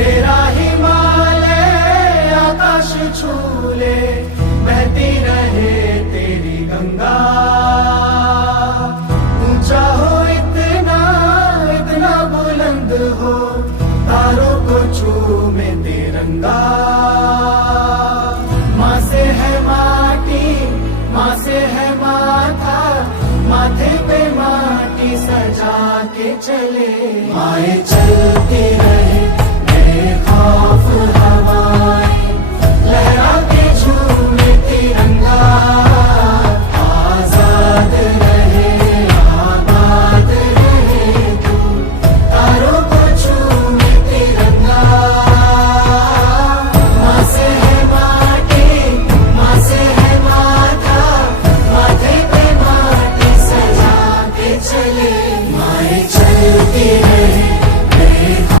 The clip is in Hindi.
तेरा हिमालय आकाश छूले, बहती रहे तेरी गंगा। ऊंचा हो इतना, इतना बुलंद हो, तारों को चूमे तिरंगा। माँ से है माटी, माँ से है माथा, माथे पे माटी सजा के चले। माए चल